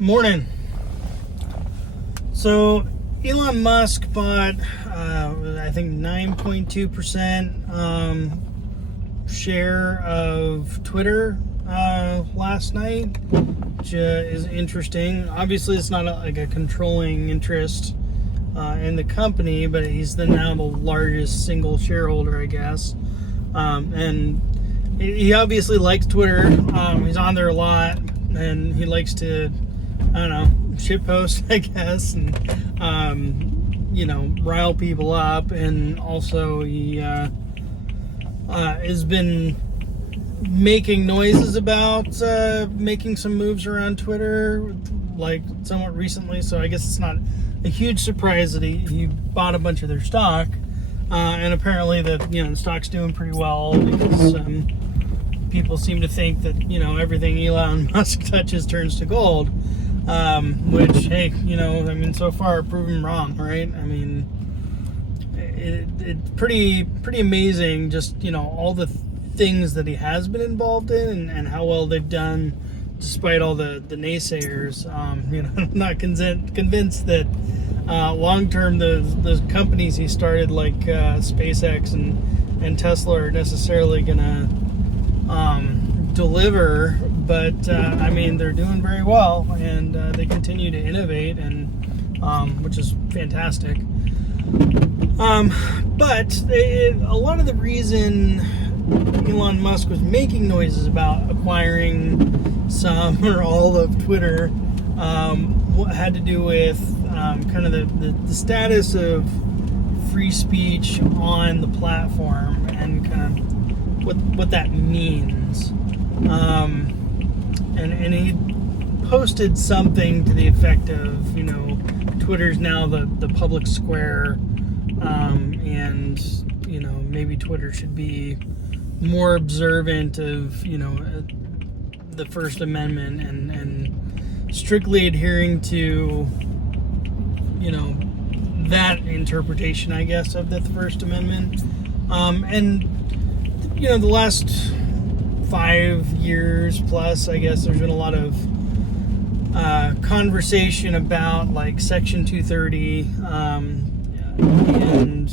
Morning. So Elon Musk bought, I think 9.2% share of Twitter last night, which is interesting. Obviously, it's not like a controlling interest in the company, but he's now the largest single shareholder, I guess. And he obviously likes Twitter. He's on there a lot, and he likes to, I don't know, shitpost, I guess, and rile people up. And also he has been making noises about making some moves around Twitter, like somewhat recently. So I guess it's not a huge surprise that he bought a bunch of their stock, and apparently the stock's doing pretty well because people seem to think that everything Elon Musk touches turns to gold. Which, hey, so far proven wrong, right? I mean, it's pretty amazing, just, all the things that he has been involved in and how well they've done despite all the naysayers. I'm not convinced that long-term those companies he started, like SpaceX and Tesla, are necessarily going to deliver, but they're doing very well, and they continue to innovate, and which is fantastic. But a lot of the reason Elon Musk was making noises about acquiring some or all of Twitter had to do with kind of the status of free speech on the platform and kind of what that means. And he posted something to the effect of, Twitter's now the public square, and maybe Twitter should be more observant of the First Amendment and strictly adhering to that interpretation, I guess, of the First Amendment. And the last 5 years plus, I guess, there's been a lot of conversation about like Section 230, and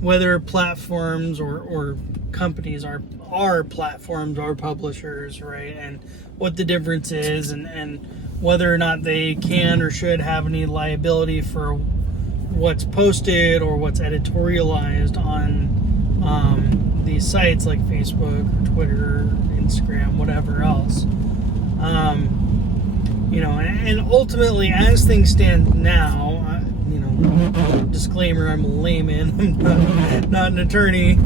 whether platforms or companies are platforms or publishers, right? And what the difference is, and whether or not they can or should have any liability for what's posted or what's editorialized on these sites like Facebook, Twitter, Instagram, whatever else. And ultimately, as things stand now, disclaimer, I'm a layman, I'm not an attorney,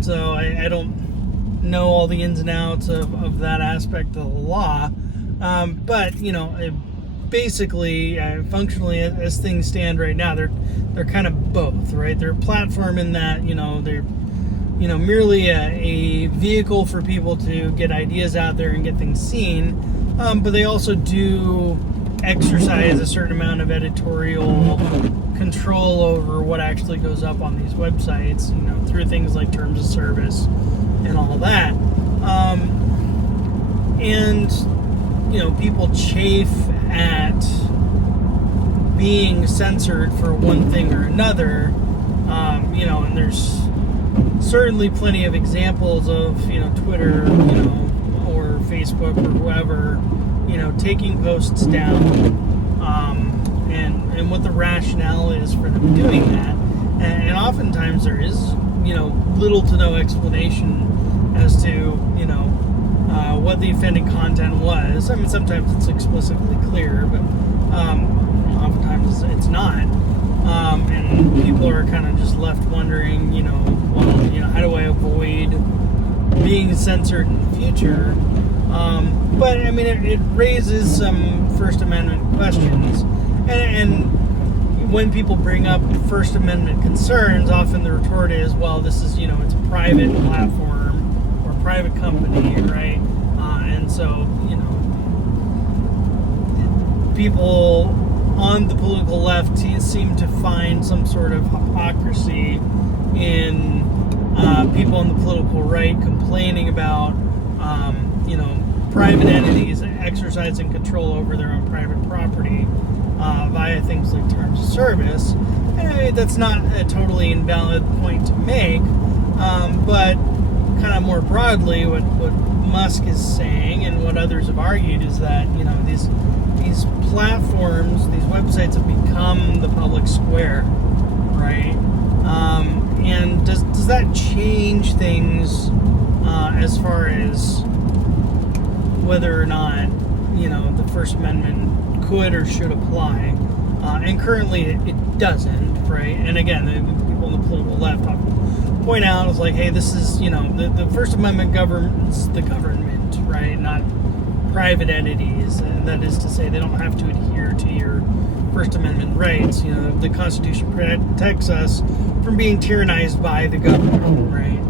so I don't know all the ins and outs of that aspect of the law, but basically, functionally, as things stand right now, they're kind of both, right? They're a platform in that they're merely a vehicle for people to get ideas out there and get things seen, but they also do exercise a certain amount of editorial control over what actually goes up on these websites, through things like terms of service and all that. And people chafe at being censored for one thing or another, and there's certainly plenty of examples of Twitter, or Facebook or whoever, taking posts down, and what the rationale is for them doing that, and oftentimes there is little to no explanation as to what the offending content was. I mean, sometimes it's explicitly clear, but oftentimes it's not. And people are kind of just left wondering, how do I avoid being censored in the future? But I mean, it raises some First Amendment questions, and when people bring up First Amendment concerns, often the retort is, well, this is, it's a private platform or a private company, right? And so, people on the political left seem to find some sort of hypocrisy in people on the political right complaining about, private entities exercising exercising control over their own private property via things like terms of service. And that's not a totally invalid point to make, but kind of more broadly, what Musk is saying and what others have argued is that, you know, these platforms, these websites have become the public square, right? And does that change things as far as whether or not, you know, the First Amendment could or should apply? And currently it doesn't, right? And again, the people on the political left point out, it's like, hey, this is, you know, the First Amendment governs the government, right? Not private entities. And that is to say, they don't have to adhere to your First Amendment rights. You know, the Constitution protects us from being tyrannized by the government, right?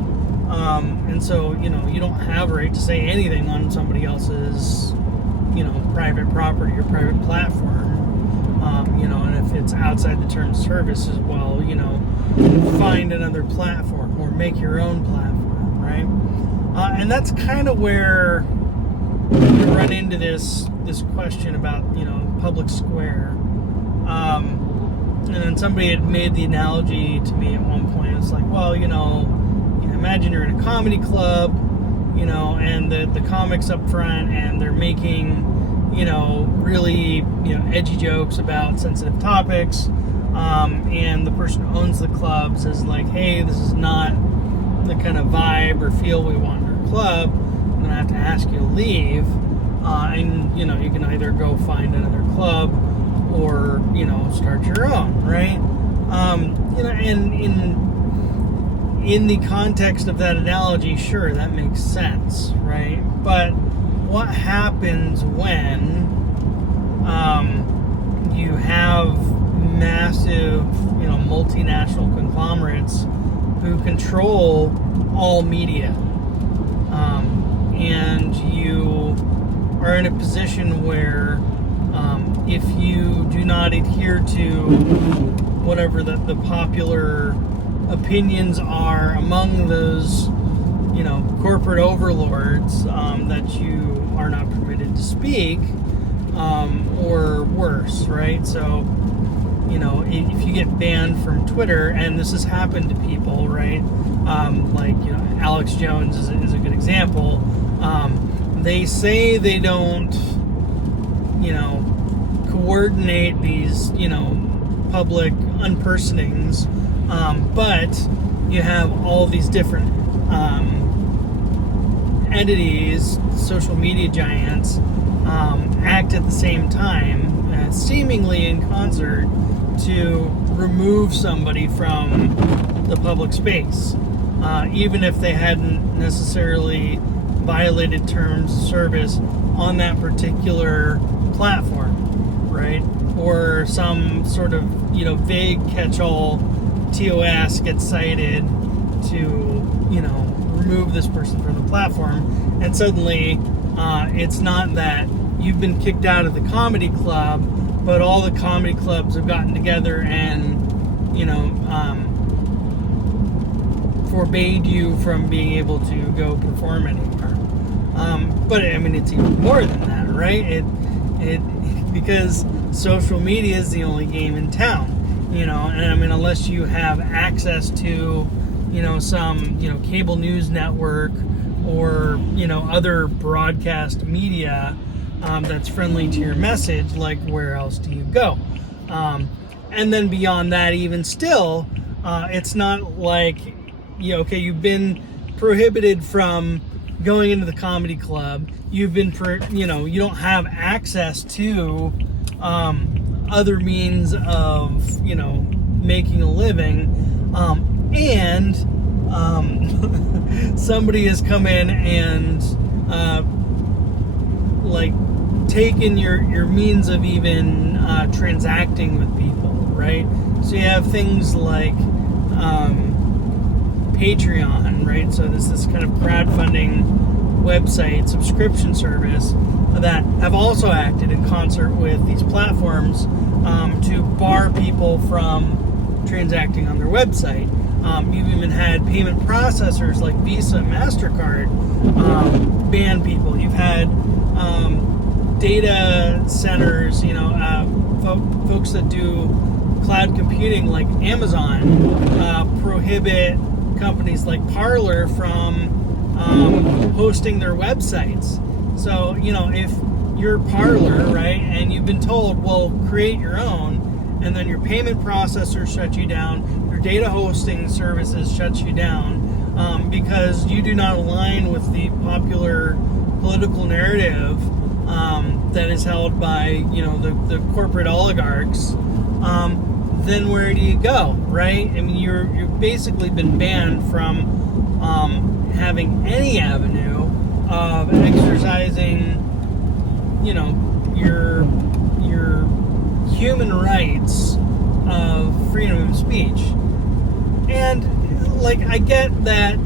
And so, you know, you don't have a right to say anything on somebody else's, you know, private property or private platform. You know, and if it's outside the terms of service as well, you know, find another platform or make your own platform, right? And that's kind of where you run into this question about, you know, public square. And then somebody had made the analogy to me at one point. It's like, well, you know, imagine you're in a comedy club, you know, and the comics up front, and they're making, you know, really, you know, edgy jokes about sensitive topics, and the person who owns the club says like, hey, this is not the kind of vibe or feel we want in our club. I'm gonna have to ask you to leave, and, you know, you can either go find another club or, you know, start your own, right? You know, and in the context of that analogy, sure, that makes sense, right? But what happens when you have massive, you know, multinational conglomerates who control all media, and you are in a position where if you do not adhere to whatever the popular opinions are among those, you know, corporate overlords, that you are not permitted to speak, or worse, right? So, you know, if you get banned from Twitter, and this has happened to people, right? Like, you know, Alex Jones is a good example. They say they don't, you know, coordinate these, you know, public unpersonings, but you have all these different entities, social media giants, act at the same time, seemingly in concert, to remove somebody from the public space, even if they hadn't necessarily violated terms of service on that particular platform, right? Or some sort of, you know, vague catch-all TOS gets cited to, you know, remove this person from the platform, and suddenly it's not that you've been kicked out of the comedy club, but all the comedy clubs have gotten together and, you know, forbade you from being able to go perform anymore. But I mean, it's even more than that, right? It because social media is the only game in town, you know. And I mean, unless you have access to, you know, some, you know, cable news network or, you know, other broadcast media that's friendly to your message, like, where else do you go? And then beyond that, even still, it's not like, you know, okay, you've been prohibited from going into the comedy club. You've been, you know, you don't have access to other means of, you know, making a living, and somebody has come in and like taken your means of even transacting with people, right? So you have things like Patreon, right? So this kind of crowdfunding website subscription service that have also acted in concert with these platforms to bar people from transacting on their website. You've even had payment processors like Visa and MasterCard ban people. You've had data centers, folks that do cloud computing like Amazon prohibit companies like Parler from hosting their websites. So, if you're Parler, right, and you've been told, well, create your own, and then your payment processor shuts you down, your data hosting services shuts you down, because you do not align with the popular political narrative that is held by, the corporate oligarchs, then where do you go, right? I mean, you've basically been banned from having any avenue of exercising, your human rights of freedom of speech. And I get that,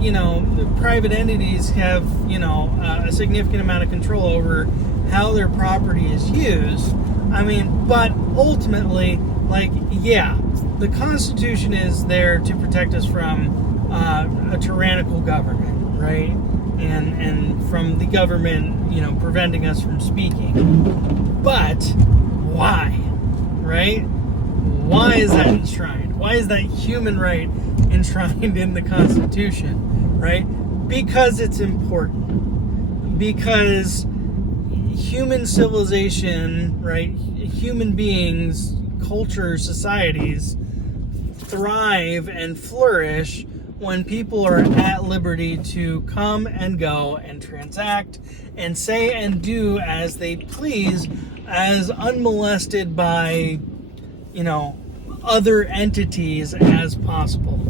private entities have, a significant amount of control over how their property is used. I mean, but ultimately, the Constitution is there to protect us from a tyrannical government, right? And from the government, preventing us from speaking. But why, right? Why is that enshrined? Why is that human right enshrined in the Constitution, right? Because it's important. Because human civilization, right? Human beings, cultures, societies thrive and flourish when people are at liberty to come and go and transact and say and do as they please, as unmolested by, other entities as possible.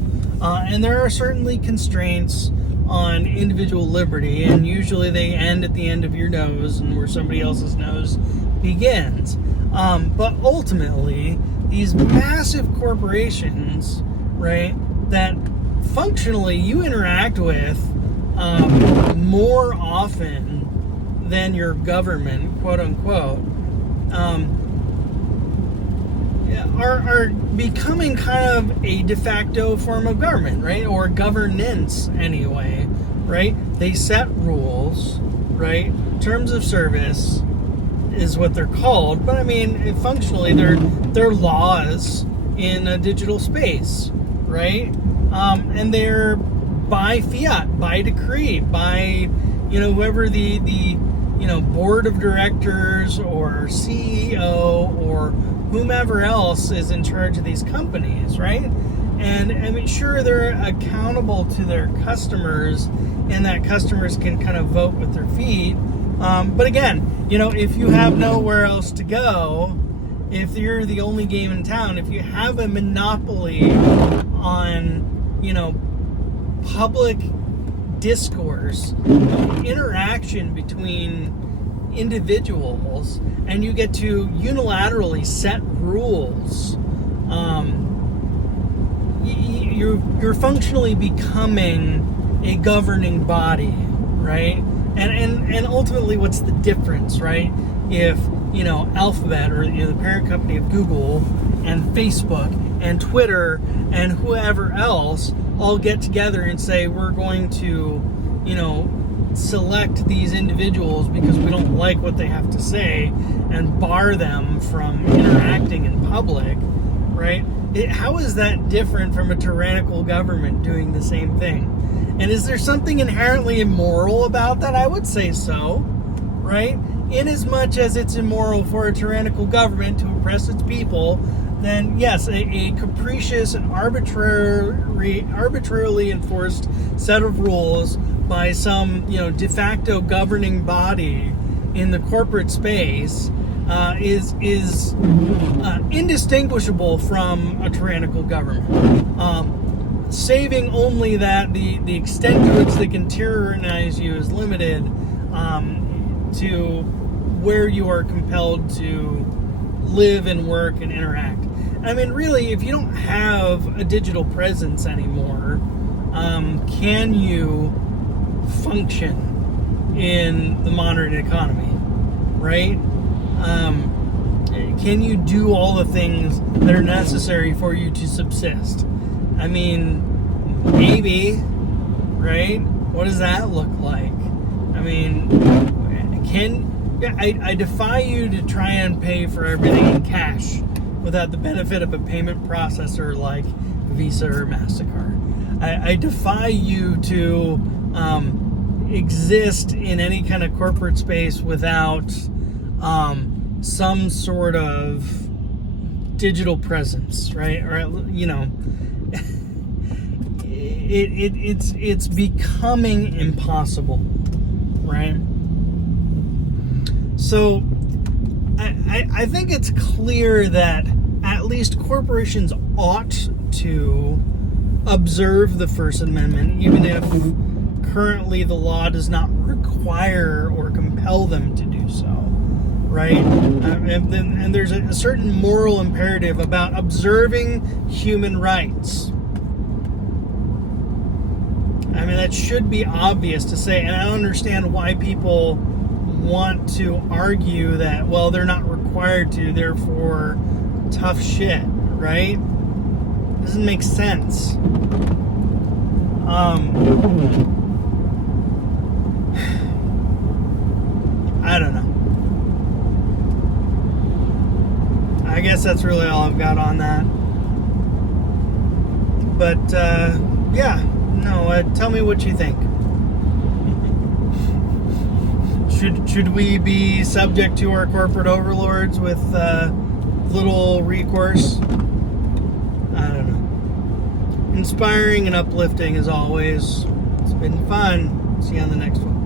And there are certainly constraints on individual liberty, and usually they end at the end of your nose and where somebody else's nose begins. But ultimately, these massive corporations, right, that functionally you interact with more often than your government, quote unquote, are becoming kind of a de facto form of government, right? Or governance anyway, right? They set rules, right? Terms of service is what they're called, but I mean, functionally, they're laws in a digital space, right? And they're by fiat, by decree, by, whoever the board of directors or CEO or whomever else is in charge of these companies, right? And I mean, sure, they're accountable to their customers, and that customers can kind of vote with their feet. But again, if you have nowhere else to go, if you're the only game in town, if you have a monopoly on, public discourse, interaction between individuals, and you get to unilaterally set rules, you're functionally becoming a governing body, right? And ultimately, what's the difference, right? If Alphabet or the parent company of Google and Facebook and Twitter and whoever else all get together and say we're going to select these individuals because we don't like what they have to say and bar them from interacting in public, right? How is that different from a tyrannical government doing the same thing? And is there something inherently immoral about that? I would say so, right? In as much as it's immoral for a tyrannical government to oppress its people, then yes, a capricious and arbitrarily enforced set of rules by some de facto governing body in the corporate space is indistinguishable from a tyrannical government. Saving only that the extent to which they can tyrannize you is limited to where you are compelled to live and work and interact. I mean, really, if you don't have a digital presence anymore, can you function in the modern economy, right? Can you do all the things that are necessary for you to subsist? I mean, maybe, right? What does that look like? I mean, Yeah, I defy you to try and pay for everything in cash without the benefit of a payment processor like Visa or MasterCard. I defy you to exist in any kind of corporate space without some sort of digital presence, right? Or it's becoming impossible, right? So I think it's clear that at least corporations ought to observe the First Amendment, even if currently the law does not require or compel them to do so, right? And there's a certain moral imperative about observing human rights. I mean, that should be obvious to say, and I don't understand why people want to argue that, well, they're not required to, therefore tough shit, right? Doesn't make sense. I don't know. I guess that's really all I've got on that. But yeah, no, tell me what you think. Should we be subject to our corporate overlords with little recourse? I don't know. Inspiring and uplifting as always. It's been fun. See you on the next one.